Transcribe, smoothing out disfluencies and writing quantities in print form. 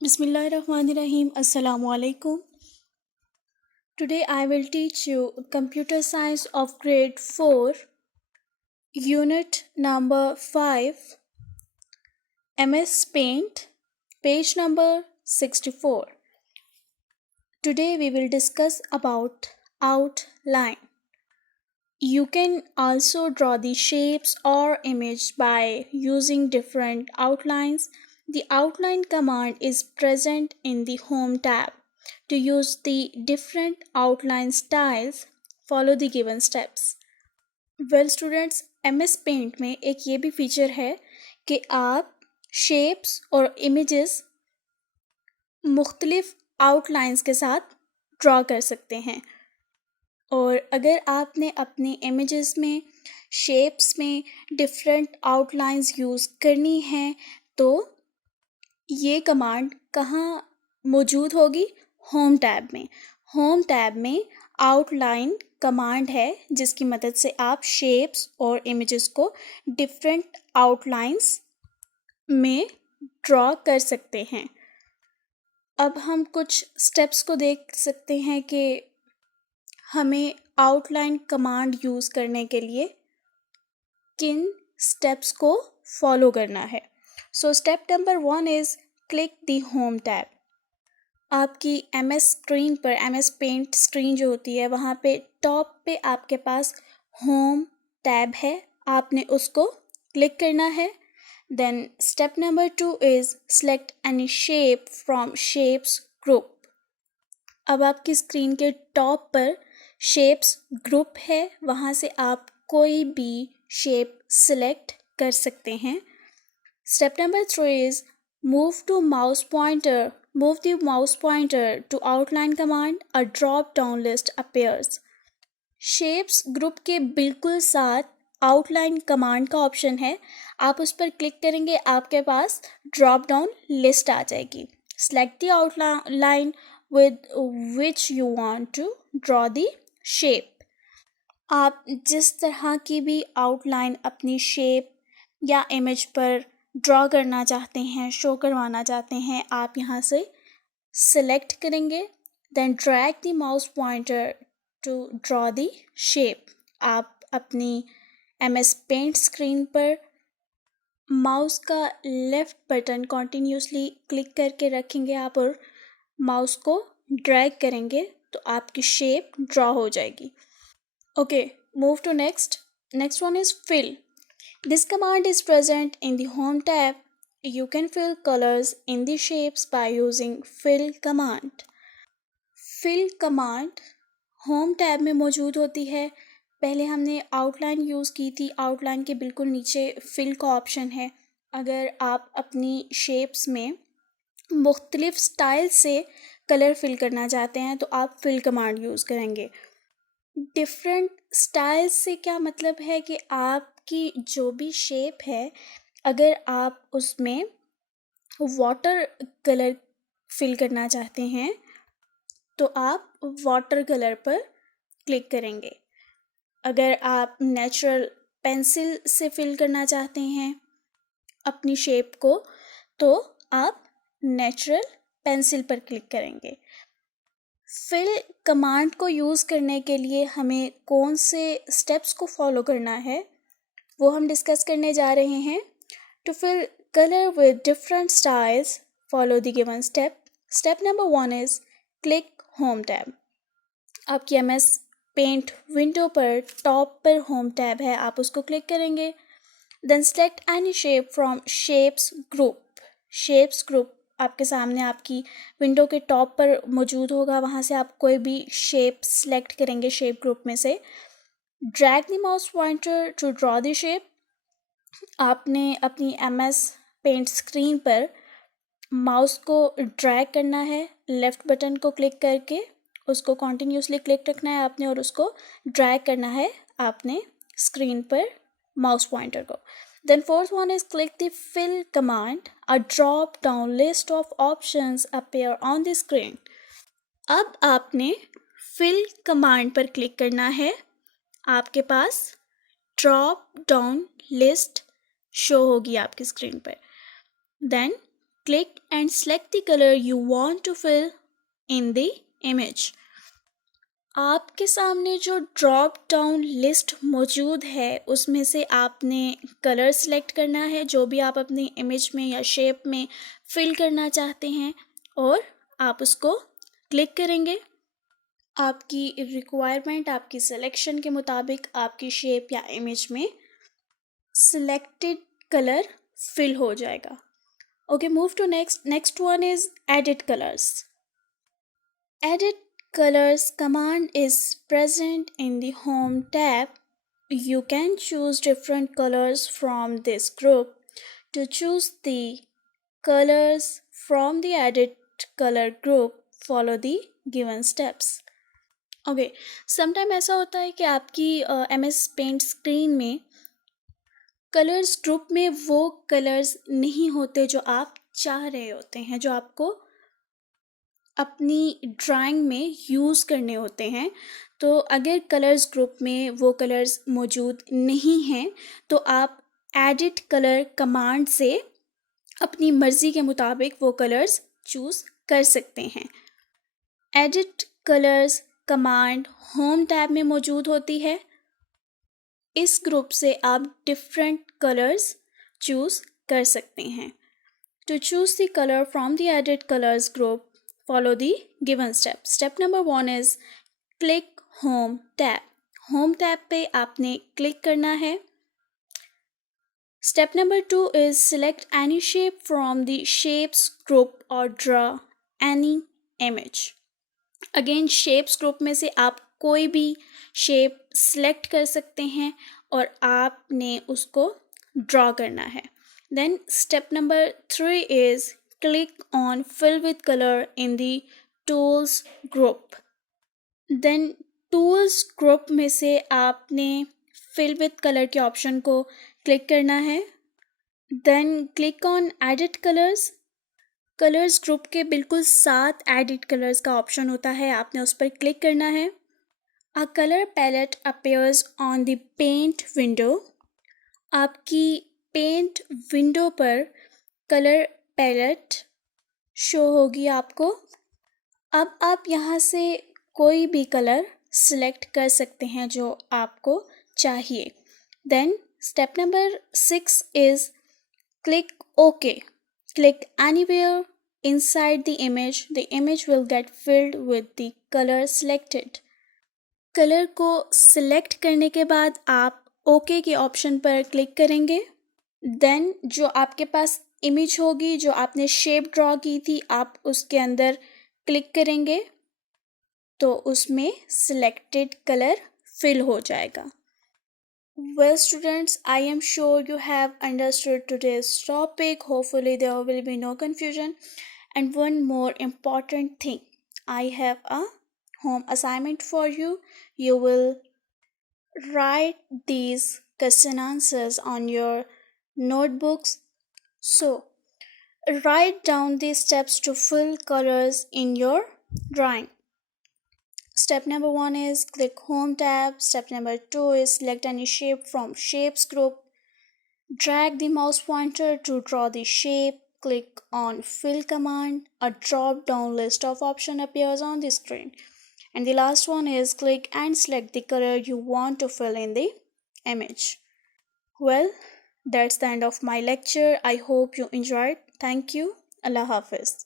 Bismillahirrahmanirrahim. Assalamu alaikum. Today I will teach you Computer Science of Grade 4, Unit number 5, MS Paint, page number 64. Today we will discuss about outline. You can also draw the shapes or image by using different outlines. The outline command is present in the Home tab. To use the different outline styles, follow the given steps. Well students, MS Paint में एक ये भी feature है कि आप shapes और images मुख्तलिफ outlines के साथ ड्रॉ कर सकते हैं। और अगर आपने अपने इमेजेस में शेप्स में डिफरेंट आउटलाइंस यूज़ करनी हैं तो ये कमांड कहाँ मौजूद होगी? होम टैब में। होम टैब में आउटलाइन कमांड है जिसकी मदद से आप शेप्स और इमेजेस को डिफरेंट आउटलाइंस में ड्रॉ कर सकते हैं। अब हम कुछ स्टेप्स को देख सकते हैं कि हमें आउटलाइन कमांड यूज़ करने के लिए किन स्टेप्स को फॉलो करना है। So step number 1 is click the home tab. आपकी MS स्क्रीन पर MS पेंट स्क्रीन जो होती है वहाँ पे टॉप पे आपके पास होम टैब है, आपने उसको क्लिक करना है। Then step number 2 is select any shape from shapes group. अब आपकी स्क्रीन के टॉप पर शेप्स ग्रुप है, वहाँ से आप कोई भी शेप सिलेक्ट कर सकते हैं। Step number 3 is move the mouse pointer to outline command, a drop down list appears. Shapes group के बिल्कुल साथ आउटलाइन कमांड का ऑप्शन है, आप उस पर क्लिक करेंगे, आपके पास ड्रॉप डाउन लिस्ट आ जाएगी। Select the outline with which you want to draw the shape। आप जिस तरह की भी आउटलाइन अपनी शेप या इमेज पर ड्रॉ करना चाहते हैं, शो करवाना चाहते हैं, आप यहाँ से सिलेक्ट करेंगे। Then drag the mouse pointer to draw the shape. आप अपनी MS पेंट स्क्रीन पर माउस का लेफ़्ट बटन कॉन्टीन्यूसली क्लिक करके रखेंगे आप और माउस को ड्रैग करेंगे तो आपकी शेप ड्रॉ हो जाएगी। Okay, move to next one is fill. This command is present in the home tab. You can fill colours in the shapes by using fill command. Fill command home tab में मौजूद होती है। पहले हमने outline use की थी, outline के बिल्कुल नीचे फिल का ऑप्शन है। अगर आप अपनी शेप्स में मुख्तलिफ स्टाइल से कलर फिल करना चाहते हैं तो आप फिल कमांड यूज़ करेंगे। डिफरेंट स्टाइल से क्या मतलब है कि आपकी जो भी शेप है, अगर आप उसमें वाटर कलर फिल करना चाहते हैं तो आप वाटर कलर पर क्लिक करेंगे। अगर आप नेचुरल पेंसिल से फिल करना चाहते हैं अपनी शेप को तो आप नेचुरल पेंसिल पर क्लिक करेंगे। फिल कमांड को यूज़ करने के लिए हमें कौन से स्टेप्स को फॉलो करना है वो हम डिस्कस करने जा रहे हैं। To fill colour with different styles, follow the given step. Step number 1 is click home tab. आपकी MS पेंट विंडो पर टॉप पर होम टैब है, आप उसको क्लिक करेंगे। Then select any shape from shapes group. Shapes group आपके सामने आपकी विंडो के टॉप पर मौजूद होगा, वहाँ से आप कोई भी शेप सेलेक्ट करेंगे शेप ग्रुप में से। Drag the mouse pointer to draw the shape. आपने अपनी MS पेंट स्क्रीन पर माउस को ड्रैग करना है, लेफ़्ट बटन को क्लिक करके उसको कॉन्टीन्यूसली क्लिक रखना है आपने और उसको ड्रैग करना है आपने स्क्रीन पर माउस पॉइंटर को। Then fourth one is click the fill command. A drop down list of options appear on the screen. अब आपने fill command पर क्लिक करना है, आपके पास drop down list शो होगी आपकी स्क्रीन पर। Then Click and select the color you want to fill in the image. आपके सामने जो ड्रॉप डाउन लिस्ट मौजूद है उसमें से आपने कलर सेलेक्ट करना है जो भी आप अपनी इमेज में या शेप में फिल करना चाहते हैं, और आप उसको क्लिक करेंगे। आपकी रिक्वायरमेंट, आपकी सिलेक्शन के मुताबिक आपकी शेप या इमेज में सिलेक्टेड कलर फिल हो जाएगा। Okay, move to next one is edit colours. Edit Colors command is present in the Home tab. You can choose different colors from this group. To choose the colors from the Edit Color group, follow the given steps. Okay, sometime ऐसा होता है कि आपकी MS Paint screen में colours group में वो colours नहीं होते जो आप चाह रहे होते हैं, जो आपको अपनी ड्राइंग में यूज़ करने होते हैं। तो अगर कलर्स ग्रुप में वो कलर्स मौजूद नहीं हैं तो आप एडिट कलर कमांड से अपनी मर्ज़ी के मुताबिक वो कलर्स चूज़ कर सकते हैं। Edit colours command home tab में मौजूद होती है। इस ग्रुप से आप डिफरेंट कलर्स चूज़ कर सकते हैं। To choose the colour from the edit colours group, follow the given step. Step number 1 is click home tab. Home tab पे आपने क्लिक करना है। Step number 2 is select any shape from the shapes group or draw any image. Again, shapes group में से आप कोई भी shape select कर सकते हैं और आपने उसको draw करना है। Then step number 3 is click on fill with color in the tools group. Then tools group में से आपने fill with color के ऑप्शन को क्लिक करना है। Then click on edit colors. Colours group के बिल्कुल साथ एडिट कलर्स का ऑप्शन होता है, आपने उस पर क्लिक करना है। A color palette appears on the paint window. आपकी पेंट विंडो पर कलर पैलेट शो होगी आपको। अब आप यहाँ से कोई भी कलर सिलेक्ट कर सकते हैं जो आपको चाहिए। Then step number 6 is click okay. Click anywhere inside the image will get filled with the color selected. Colour को सिलेक्ट करने के बाद आप ओके के ऑप्शन पर क्लिक करेंगे। देन जो आपके पास इमेज होगी, जो आपने शेप ड्रॉ की थी, आप उसके अंदर क्लिक करेंगे तो उसमें सिलेक्टेड कलर फिल हो जाएगा। Well students, I am sure you have understood today's topic. Hopefully there will be no confusion. And one more important thing, I have a home assignment for you. You will write these question answers on your notebooks. So write down these steps to fill colors in your drawing. Step number 1 is click home tab. Step number 2 is select any shape from shapes group. Drag the mouse pointer to draw the shape. Click on fill command. A drop down list of options appears on the screen. And the last one is click and select the color you want to fill in the image. Well, that's the end of my lecture. I hope you enjoyed. Thank you. Allah Hafiz.